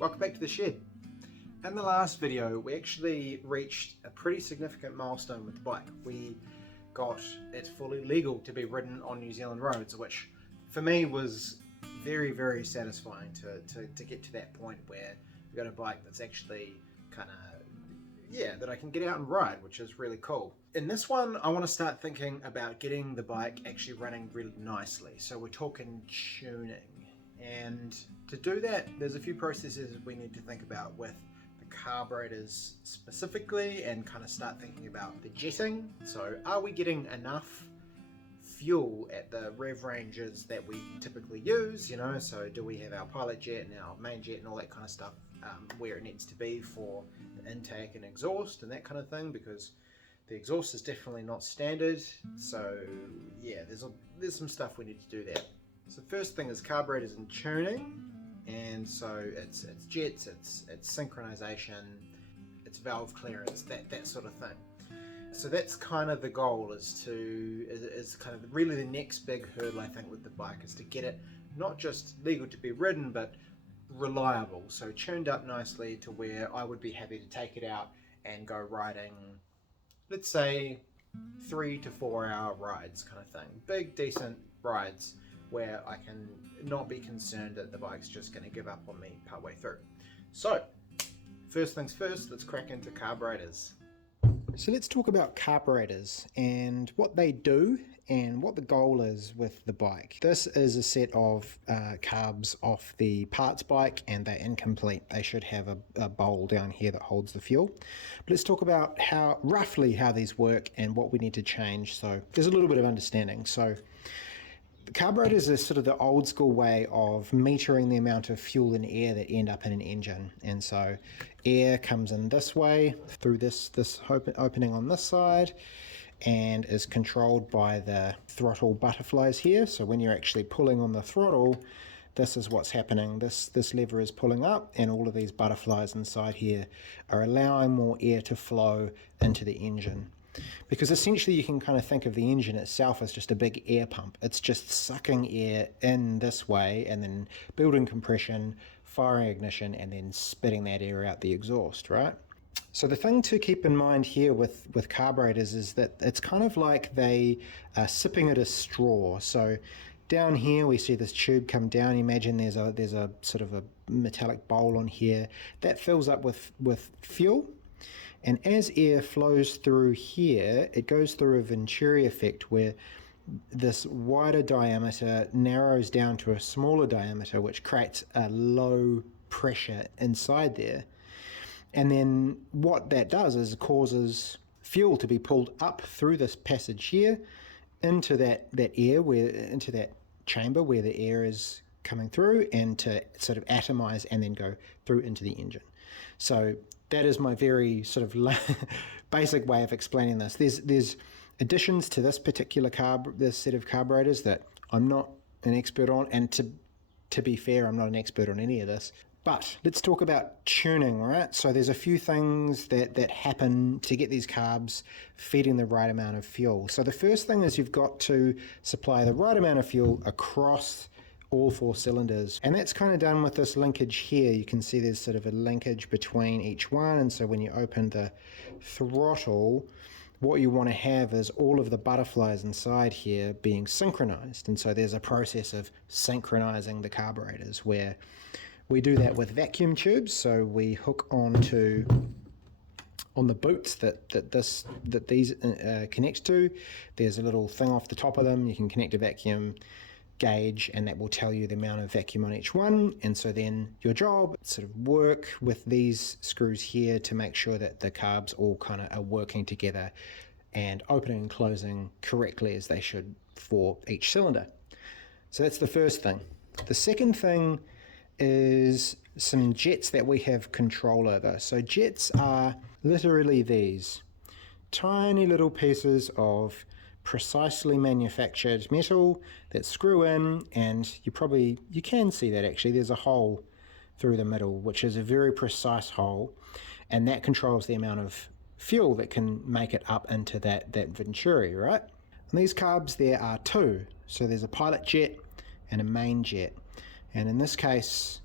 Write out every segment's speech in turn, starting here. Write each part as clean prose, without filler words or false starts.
Welcome back to the shed. In the last video we actually reached a pretty significant milestone with the bike. We got it fully legal to be ridden on New Zealand roads, which for me was very satisfying to get to that point where we got a bike that's actually that I can get out and ride, which is really cool. In this one I want to start thinking about getting the bike actually running really nicely, so we're talking tuning. And to do that, there's a few processes we need to think about with the carburetors specifically, and kind of start thinking about the jetting. So are we getting enough fuel at the rev ranges that we typically use, so do we have our pilot jet and our main jet and all that kind of stuff where it needs to be for the intake and exhaust and that kind of thing, because the exhaust is definitely not standard. So yeah, there's some stuff we need to do there. So first thing is carburetors and tuning, and so it's jets, it's synchronization, it's valve clearance, that sort of thing. So that's kind of the goal, is kind of really the next big hurdle I think with the bike, is to get it not just legal to be ridden but reliable, so tuned up nicely to where I would be happy to take it out and go riding, let's say 3 to 4 hour rides kind of thing, big decent rides where I can not be concerned that the bike's just going to give up on me partway through. So first things first, let's crack into carburetors. So let's talk about carburetors and what they do and what the goal is with the bike. This is a set of carbs off the parts bike, and they're incomplete. They should have a bowl down here that holds the fuel. But let's talk about roughly how these work and what we need to change, so there's a little bit of understanding. So carburetors are sort of the old school way of metering the amount of fuel and air that end up in an engine. And so air comes in this way through this opening on this side and is controlled by the throttle butterflies here. So when you're actually pulling on the throttle, this is what's happening. This lever is pulling up, and all of these butterflies inside here are allowing more air to flow into the engine. Because essentially you can kind of think of the engine itself as just a big air pump. It's just sucking air in this way and then building compression, firing ignition, and then spitting that air out the exhaust, right? So the thing to keep in mind here with carburetors is that it's kind of like they are sipping at a straw. So down here we see this tube come down. Imagine there's a sort of a metallic bowl on here that fills up with fuel. And as air flows through here, it goes through a Venturi effect where this wider diameter narrows down to a smaller diameter, which creates a low pressure inside there. And then what that does is it causes fuel to be pulled up through this passage here into that into that chamber where the air is coming through, and to sort of atomize and then go through into the engine. So that is my very sort of basic way of explaining this. There's additions to this particular this set of carburetors that I'm not an expert on, and to be fair, I'm not an expert on any of this. But let's talk about tuning, right? So there's a few things that happen to get these carbs feeding the right amount of fuel. So the first thing is you've got to supply the right amount of fuel across all 4 cylinders, and that's kind of done with this linkage here. You can see there's sort of a linkage between each one, and so when you open the throttle, what you want to have is all of the butterflies inside here being synchronized. And so there's a process of synchronizing the carburetors where we do that with vacuum tubes. So we hook on the boots that these connect to. There's a little thing off the top of them. You can connect a vacuum gauge, and that will tell you the amount of vacuum on each one. And so then your job sort of work with these screws here to make sure that the carbs all kind of are working together and opening and closing correctly as they should for each cylinder. So that's the first thing. The second thing is some jets that we have control over. So jets are literally these tiny little pieces of precisely manufactured metal that screw in, and you can see that actually there's a hole through the middle, which is a very precise hole, and that controls the amount of fuel that can make it up into that Venturi, right? And these carbs, there are 2. So there's a pilot jet and a main jet, and in this case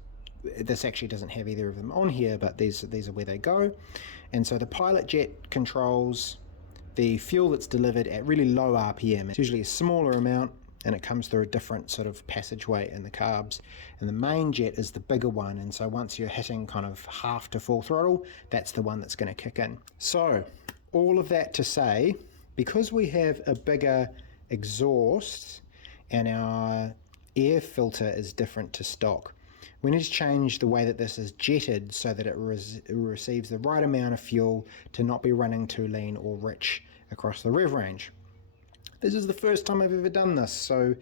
this actually doesn't have either of them on here, but these are where they go. And so the pilot jet controls the fuel that's delivered at really low RPM. It's usually a smaller amount, and it comes through a different sort of passageway in the carbs. And the main jet is the bigger one, and so once you're hitting kind of half to full throttle, that's the one that's going to kick in. So all of that to say, because we have a bigger exhaust and our air filter is different to stock, we need to change the way that this is jetted so that it receives the right amount of fuel to not be running too lean or rich across the rev range. This is the first time I've ever done this, so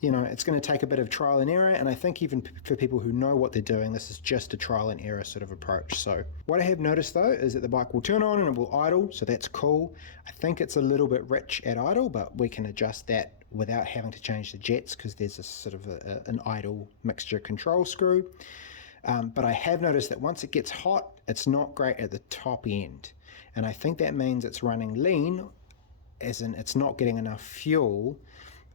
you know, it's going to take a bit of trial and error, and I think even for people who know what they're doing, this is just a trial and error sort of approach. So what I have noticed though is that the bike will turn on and it will idle, so that's cool. I think it's a little bit rich at idle, but we can adjust that without having to change the jets because there's a sort of an idle mixture control screw. But I have noticed that once it gets hot, it's not great at the top end, and I think that means it's running lean, as in it's not getting enough fuel,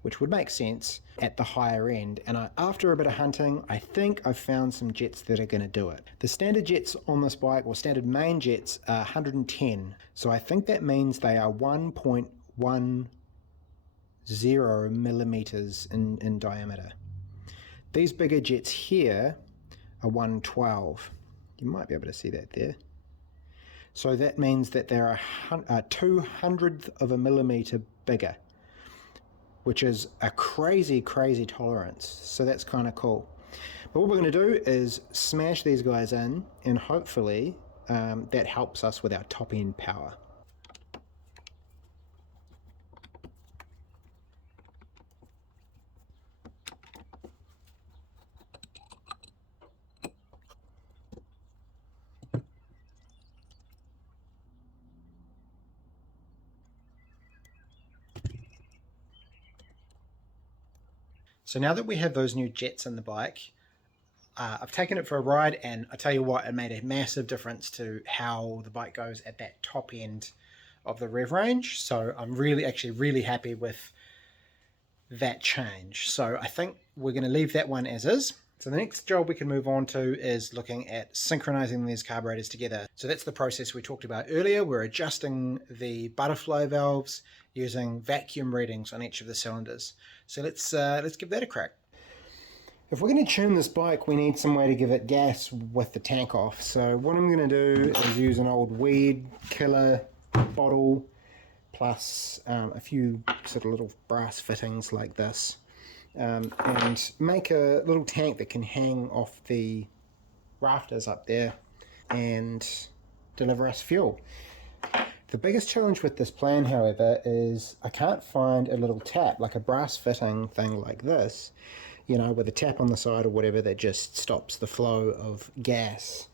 which would make sense at the higher end. And after a bit of hunting, I think I've found some jets that are going to do it. The standard jets on this bike, or standard main jets, are 110. So I think that means they are 1.10 millimeters in diameter. These bigger jets here are 112. You might be able to see that there. So that means that they're a 200th of a millimeter bigger, which is a crazy tolerance. So that's kind of cool. But what we're going to do is smash these guys in, and hopefully that helps us with our top end power. So now that we have those new jets in the bike, I've taken it for a ride, and I tell you what, it made a massive difference to how the bike goes at that top end of the rev range. So I'm really happy with that change. So I think we're going to leave that one as is. So the next job we can move on to is looking at synchronizing these carburetors together. So that's the process we talked about earlier. We're adjusting the butterfly valves using vacuum readings on each of the cylinders. So let's give that a crack. If we're going to tune this bike, we need some way to give it gas with the tank off. So what I'm going to do is use an old weed killer bottle plus a few sort of little brass fittings like this, and make a little tank that can hang off the rafters up there and deliver us fuel. The biggest challenge with this plan, however, is I can't find a little tap, like a brass fitting thing like this, you know, with a tap on the side or whatever that just stops the flow of gas.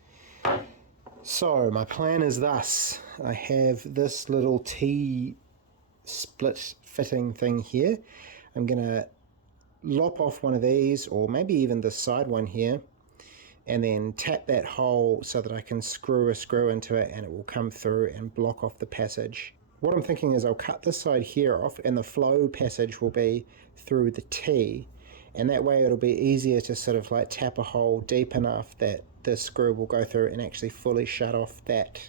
So my plan is thus: I have this little T-split fitting thing here. I'm going to lop off one of these, or maybe even the side one here, and then tap that hole so that I can screw a screw into it and it will come through and block off the passage. What I'm thinking is I'll cut this side here off, and the flow passage will be through the T, and that way it'll be easier to sort of like tap a hole deep enough that the screw will go through and actually fully shut off that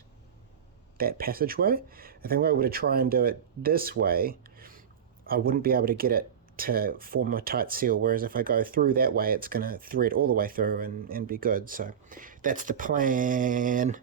passageway. I think if I were to try and do it this way, I wouldn't be able to get it to form a tight seal, whereas if I go through that way, it's going to thread all the way through and be good. So that's the plan.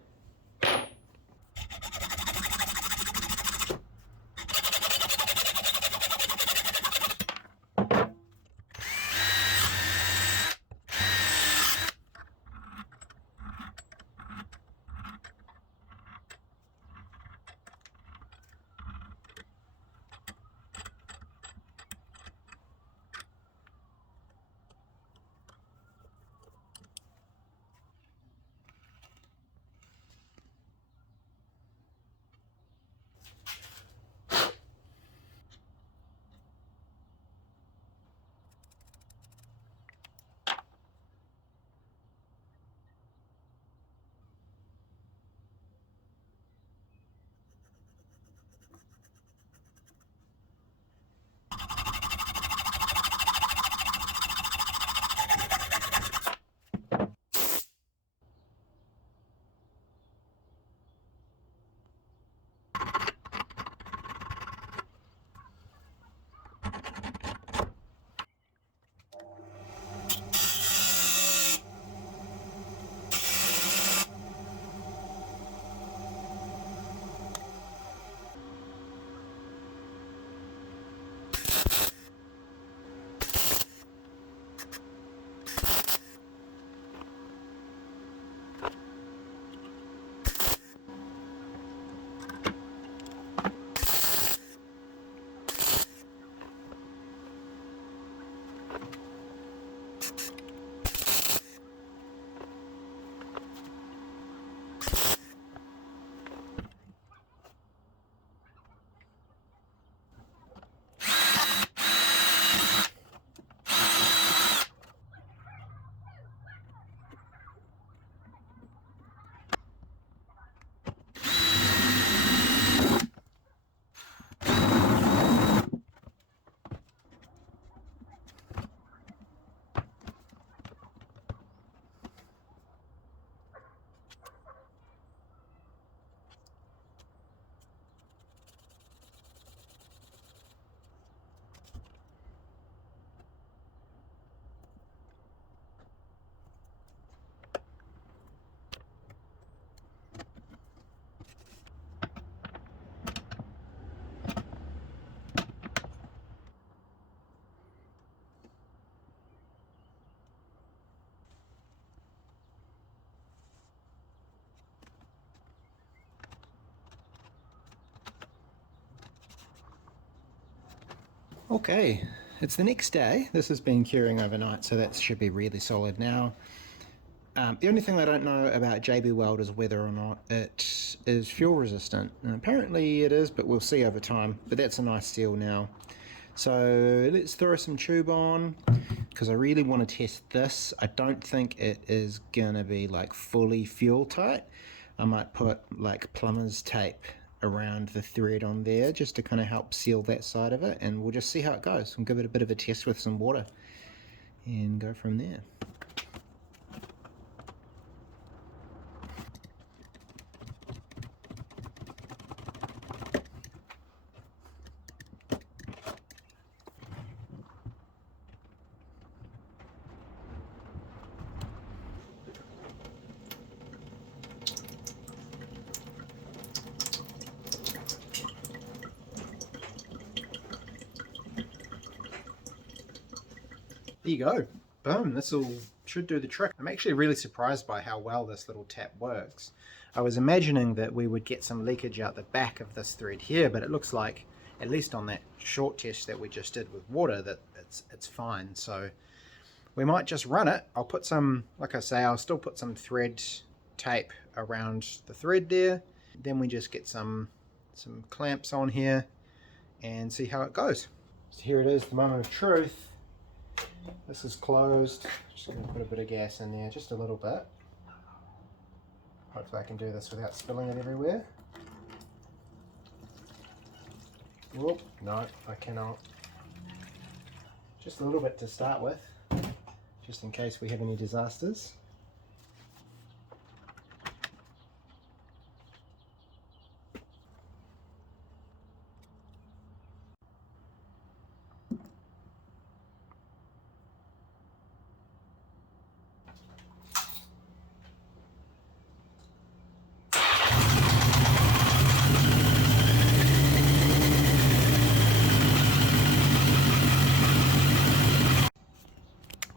Okay, it's the next day. This has been curing overnight, so that should be really solid now. The only thing I don't know about JB Weld is whether or not it is fuel resistant. And apparently it is, but we'll see over time. But that's a nice seal now. So let's throw some tube on, because I really want to test this. I don't think it is gonna be like fully fuel tight. I might put like plumber's tape around the thread on there just to kind of help seal that side of it, and we'll just see how it goes and give it a bit of a test with some water and go from there. There you go. Boom, this should do the trick. I'm actually really surprised by how well this little tap works. I was imagining that we would get some leakage out the back of this thread here, but it looks like, at least on that short test that we just did with water, that it's fine. So we might just run it. I'll put some, like I say, I'll still put some thread tape around the thread there. Then we just get some clamps on here and see how it goes. So here it is, the moment of truth. This is closed. Just going to put a bit of gas in there, just a little bit. Hopefully I can do this without spilling it everywhere. Whoop, no, I cannot. Just a little bit to start with, just in case we have any disasters.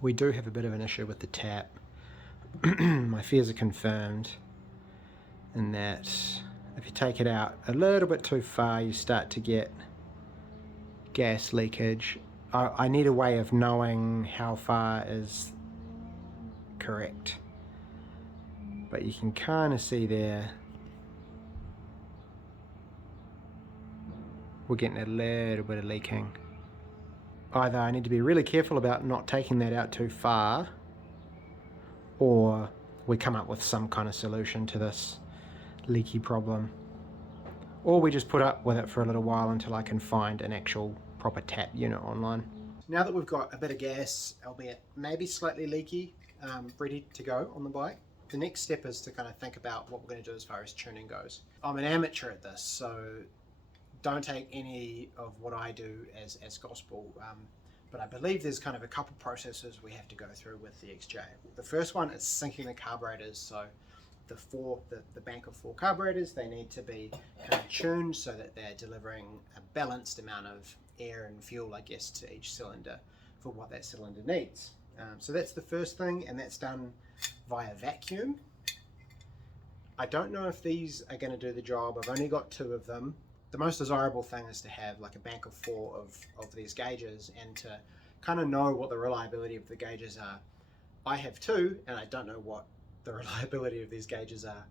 We do have a bit of an issue with the tap. My fears are confirmed in that if you take it out a little bit too far, you start to get gas leakage. I need a way of knowing how far is correct. But you can kind of see there, we're getting a little bit of leaking. Either I need to be really careful about not taking that out too far, or we come up with some kind of solution to this leaky problem. Or we just put up with it for a little while until I can find an actual proper tap unit online. Now that we've got a bit of gas, albeit maybe slightly leaky, ready to go on the bike, the next step is to kind of think about what we're going to do as far as tuning goes. I'm an amateur at this, so don't take any of what I do as gospel, but I believe there's kind of a couple processes we have to go through with the XJ. The first one is syncing the carburetors. So the bank of 4 carburetors, they need to be kind of tuned so that they're delivering a balanced amount of air and fuel, I guess, to each cylinder for what that cylinder needs. So that's the first thing, and that's done via vacuum. I don't know if these are going to do the job. I've only got 2 of them. The most desirable thing is to have like a bank of 4 of these gauges, and to kind of know what the reliability of the gauges are. I have 2, and I don't know what the reliability of these gauges are.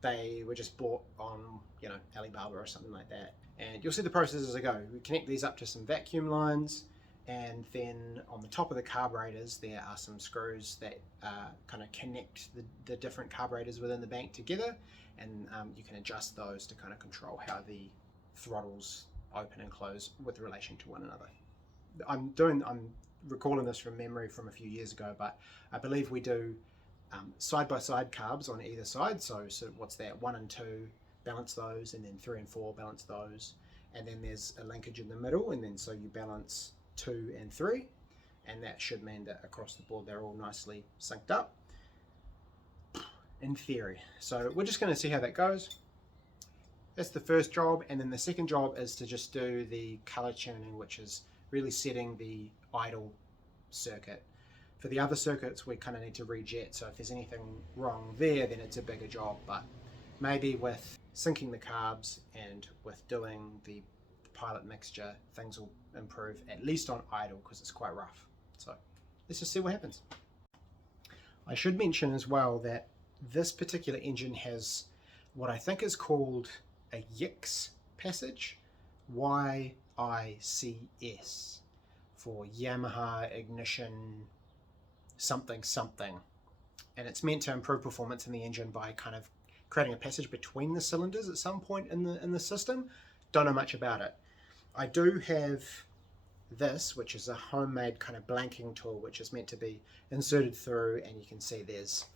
They were just bought on, you know, Alibaba or something like that. And you'll see the process as I go. We connect these up to some vacuum lines, and then on the top of the carburetors there are some screws that kind of connect the different carburetors within the bank together, and you can adjust those to kind of control how the throttles open and close with relation to one another. I'm recalling this from memory from a few years ago, but I believe we do side-by-side carbs on either side. So what's that, 1 and 2, balance those, and then 3 and 4, balance those, and then there's a linkage in the middle, and then so you balance 2 and 3, and that should mean that across the board they're all nicely synced up, in theory. So we're just going to see how that goes. That's the first job, and then the second job is to just do the color tuning, which is really setting the idle circuit. For the other circuits, we kind of need to rejet, so if there's anything wrong there, then it's a bigger job. But maybe with syncing the carbs and with doing the pilot mixture, things will improve, at least on idle, because it's quite rough. So let's just see what happens. I should mention as well that this particular engine has what I think is called a YICS passage, YICS, for Yamaha Ignition something something, and it's meant to improve performance in the engine by kind of creating a passage between the cylinders at some point in the system. Don't know much about it. I do have this, which is a homemade kind of blanking tool, which is meant to be inserted through, and you can see there's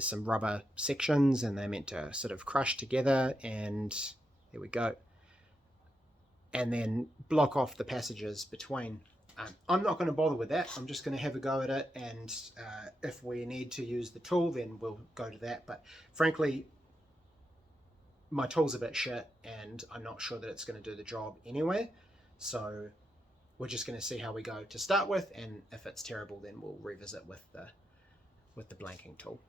some rubber sections, and they're meant to sort of crush together, and there we go, and then block off the passages between. I'm not going to bother with that. I'm just going to have a go at it, and if we need to use the tool, then we'll go to that. But frankly, my tool's a bit shit, and I'm not sure that it's going to do the job anyway. So we're just going to see how we go to start with, and if it's terrible, then we'll revisit with the blanking tool.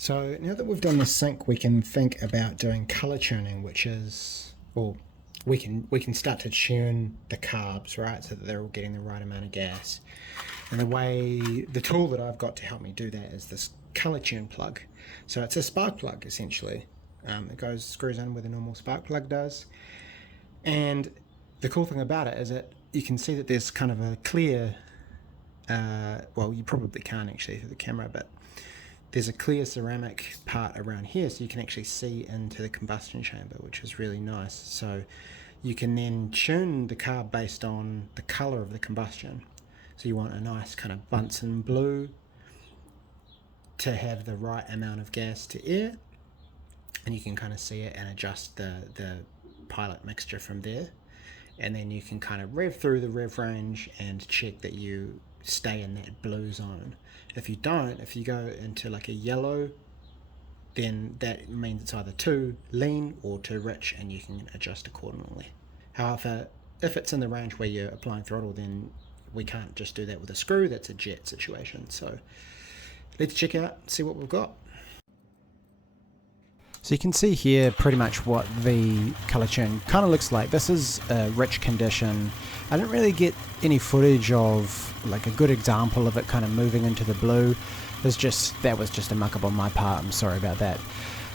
So now that we've done the sync, we can think about doing color tuning, which is, well, we can start to tune the carbs, right, so that they're all getting the right amount of gas. And the tool that I've got to help me do that is this color tune plug. So it's a spark plug essentially. It screws in where the normal spark plug does. And the cool thing about it is that you can see that there's kind of a clear, well, you probably can't actually through the camera, but there's a clear ceramic part around here, so you can actually see into the combustion chamber, which is really nice. So you can then tune the carb based on the color of the combustion. So you want a nice kind of Bunsen blue to have the right amount of gas to air, and you can kind of see it and adjust the pilot mixture from there. And then you can kind of rev through the rev range and check that you stay in that blue zone. If you don't, if you go into like a yellow, then that means it's either too lean or too rich, and you can adjust accordingly. However, if it's in the range where you're applying throttle, then we can't just do that with a screw. That's a jet situation. So let's check out, see what we've got. So you can see here pretty much what the color tune kind of looks like. This is a rich condition. I didn't really get any footage of like a good example of it kind of moving into the blue. That was just a muck up on my part. I'm sorry about that.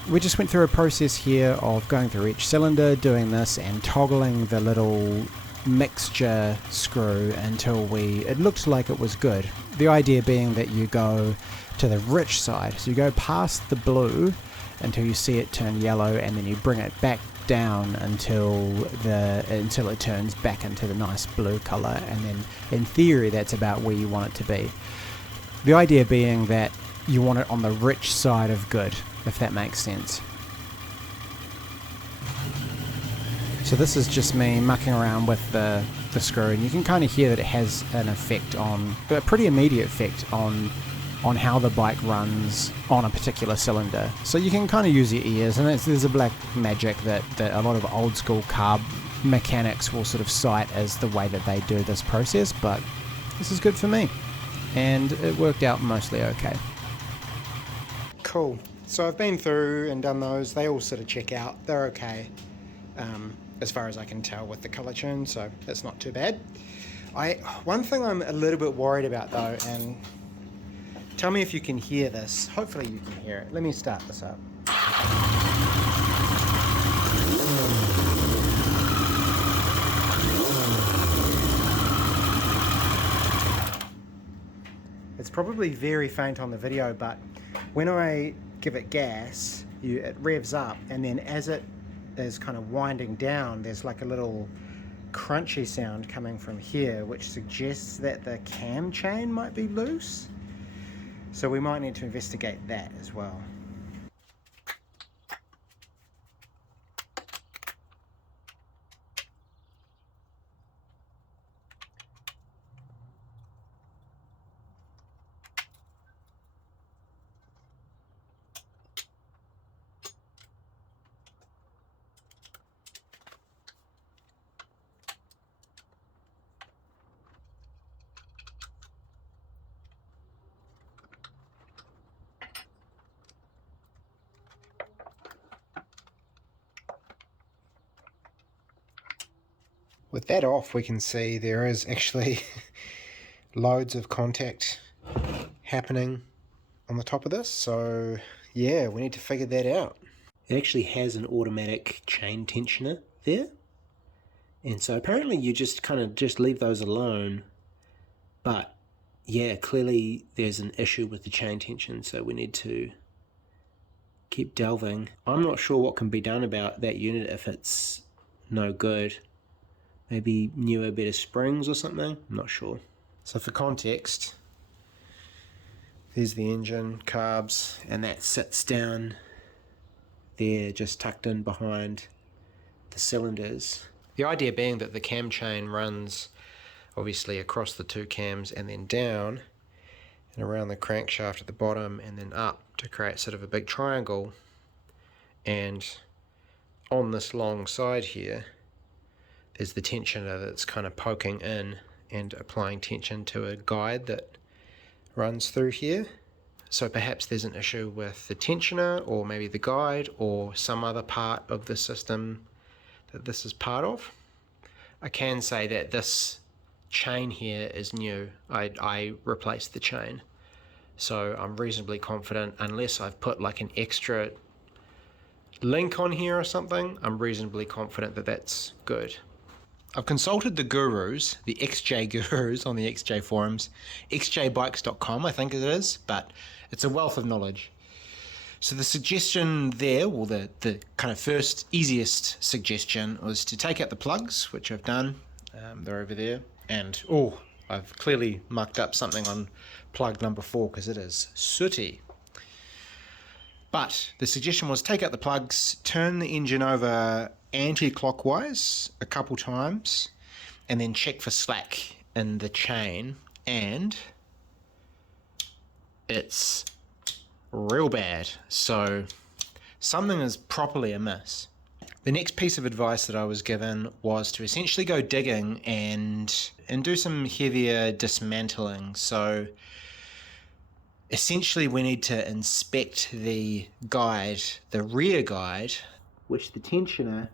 We just went through a process here of going through each cylinder, doing this and toggling the little mixture screw until it looked like it was good. The idea being that you go to the rich side, so you go past the blue until you see it turn yellow, and then you bring it back down until it turns back into the nice blue color, and then in theory that's about where you want it to be. The idea being that you want it on the rich side of good, if that makes sense. So this is just me mucking around with the screw, and you can kind of hear that it has an effect a pretty immediate effect on how the bike runs on a particular cylinder. So you can kind of use your ears, and there's a black magic that a lot of old school carb mechanics will sort of cite as the way that they do this process, but this is good for me, and it worked out mostly okay. Cool. So I've been through and done those. They all sort of check out. They're okay, as far as I can tell with the color tune, so that's not too bad. One thing I'm a little bit worried about though, and tell me if you can hear this. Hopefully you can hear it. Let me start this up. It's probably very faint on the video, but when I give it gas, it revs up, and then as it is kind of winding down, there's like a little crunchy sound coming from here, which suggests that the cam chain might be loose. So we might need to investigate that as well. With that off, we can see there is actually loads of contact happening on the top of this, so yeah, we need to figure that out. It actually has an automatic chain tensioner there, and so apparently you just kind of just leave those alone, but yeah, clearly there's an issue with the chain tension, so we need to keep delving. I'm not sure what can be done about that unit if it's no good. Maybe newer, better springs or something? I'm not sure. So for context, there's the engine, carbs, and that sits down there just tucked in behind the cylinders. The idea being that the cam chain runs obviously across the two cams and then down and around the crankshaft at the bottom and then up to create sort of a big triangle. And on this long side here, there's the tensioner that's kind of poking in and applying tension to a guide that runs through here. So perhaps there's an issue with the tensioner, or maybe the guide, or some other part of the system that this is part of. I can say that this chain here is new. I replaced the chain, so I'm reasonably confident, unless I've put like an extra link on here or something, I'm reasonably confident that that's good. I've consulted the gurus, the XJ gurus on the XJ forums, xjbikes.com I think it is, but it's a wealth of knowledge. So the suggestion there, well the kind of first easiest suggestion was to take out the plugs, which I've done. They're over there, and I've clearly mucked up something on plug number 4 because it is sooty. But the suggestion was take out the plugs, turn the engine over anti-clockwise a couple times, and then check for slack in the chain, and it's real bad. So something is properly amiss. The next piece of advice that I was given was to essentially go digging and do some heavier dismantling. So essentially we need to inspect the guide, the rear guide, which the tensioner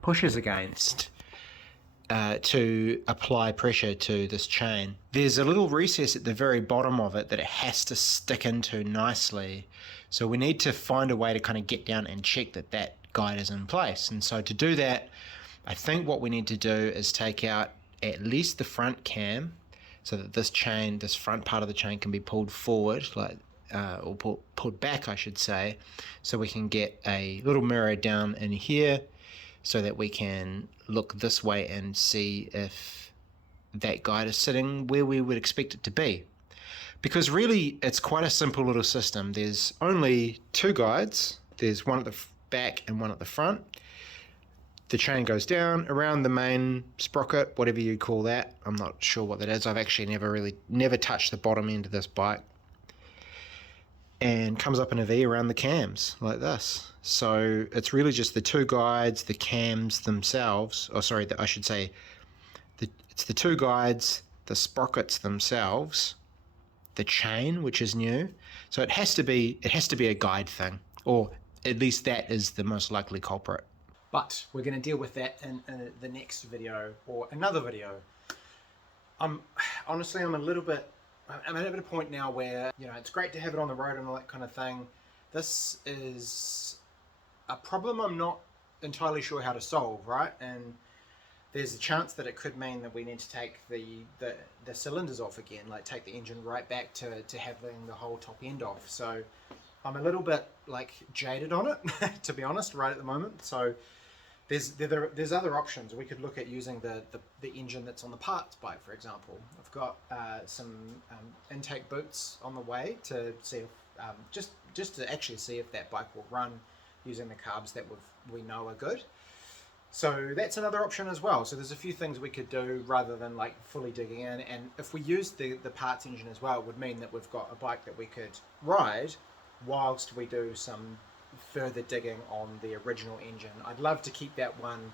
pushes against to apply pressure to this chain. There's a little recess at the very bottom of it that it has to stick into nicely. So we need to find a way to kind of get down and check that that guide is in place. And so to do that, I think what we need to do is take out at least the front cam, so that this chain, this front part of the chain, can be pulled forward, like or pulled back, I should say, so we can get a little mirror down in here, so that we can look this way and see if that guide is sitting where we would expect it to be. Because really, it's quite a simple little system. There's only two guides. There's one at the back and one at the front. The chain goes down around the main sprocket, whatever you call that. I'm not sure what that is. I've actually never touched the bottom end of this bike. And comes up in a V around the cams like this. So it's really just the two guides, the cams themselves, it's the two guides, the sprockets themselves, the chain, which is new. So it has to be a guide thing, or at least that is the most likely culprit. But we're going to deal with that in the next video or another video. I'm at a point now where, it's great to have it on the road and all that kind of thing. This is a problem I'm not entirely sure how to solve, right? And there's a chance that it could mean that we need to take the cylinders off again, like take the engine right back to having the whole top end off. So I'm a little bit jaded on it, to be honest, right at the moment. So there's other options. We could look at using the engine that's on the parts bike, for example. I've got some intake boots on the way to see if, just to actually see if that bike will run using the carbs that we know are good. So that's another option as well. So there's a few things we could do rather than fully digging in. And if we use the parts engine as well, it would mean that we've got a bike that we could ride whilst we do some further digging on the original engine. I'd love to keep that one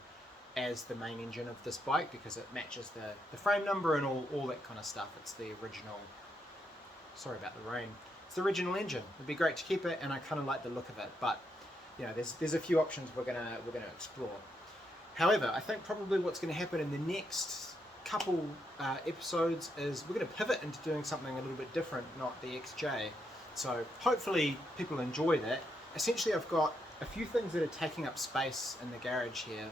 as the main engine of this bike because it matches the frame number and all that kind of stuff. It's the original, sorry about the rain, it's the original engine. It'd be great to keep it, and I kind of like the look of it, but there's a few options we're gonna explore. However, I think probably what's going to happen in the next couple episodes is we're going to pivot into doing something a little bit different, not the XJ. So hopefully people enjoy that. Essentially, I've got a few things that are taking up space in the garage here.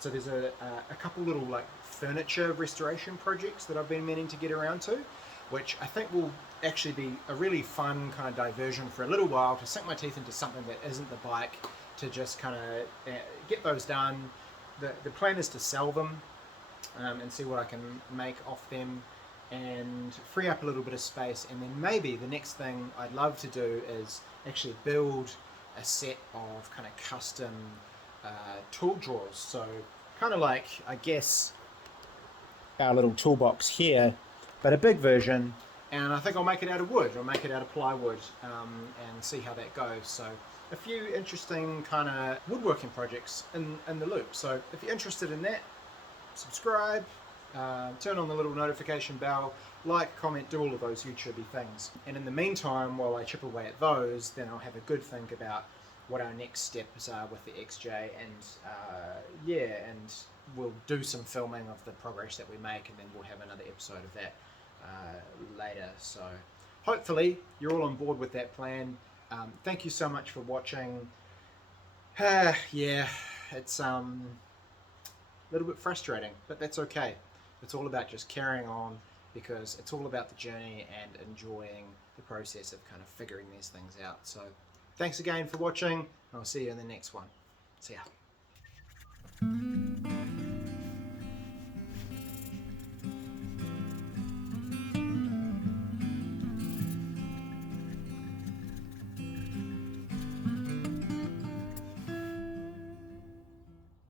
So there's a couple little like furniture restoration projects that I've been meaning to get around to, which I think will actually be a really fun kind of diversion for a little while, to sink my teeth into something that isn't the bike, to just kind of get those done. The plan is to sell them and see what I can make off them and free up a little bit of space, and then maybe the next thing I'd love to do is actually build a set of kind of custom tool drawers. So kind of like, I guess, our little toolbox here, but a big version, and I think I'll make it out of wood, or make it out of plywood, and see how that goes. So a few interesting kind of woodworking projects in the loop. So if you're interested in that, subscribe, turn on the little notification bell, like, comment, do all of those YouTubey things. And in the meantime, while I chip away at those, then I'll have a good think about what our next steps are with the XJ, and and we'll do some filming of the progress that we make, and then we'll have another episode of that later. So hopefully you're all on board with that plan. Thank you so much for watching. Yeah, it's a little bit frustrating, but that's okay. It's all about just carrying on, because it's all about the journey and enjoying the process of kind of figuring these things out. So thanks again for watching, and I'll see you in the next one. See ya.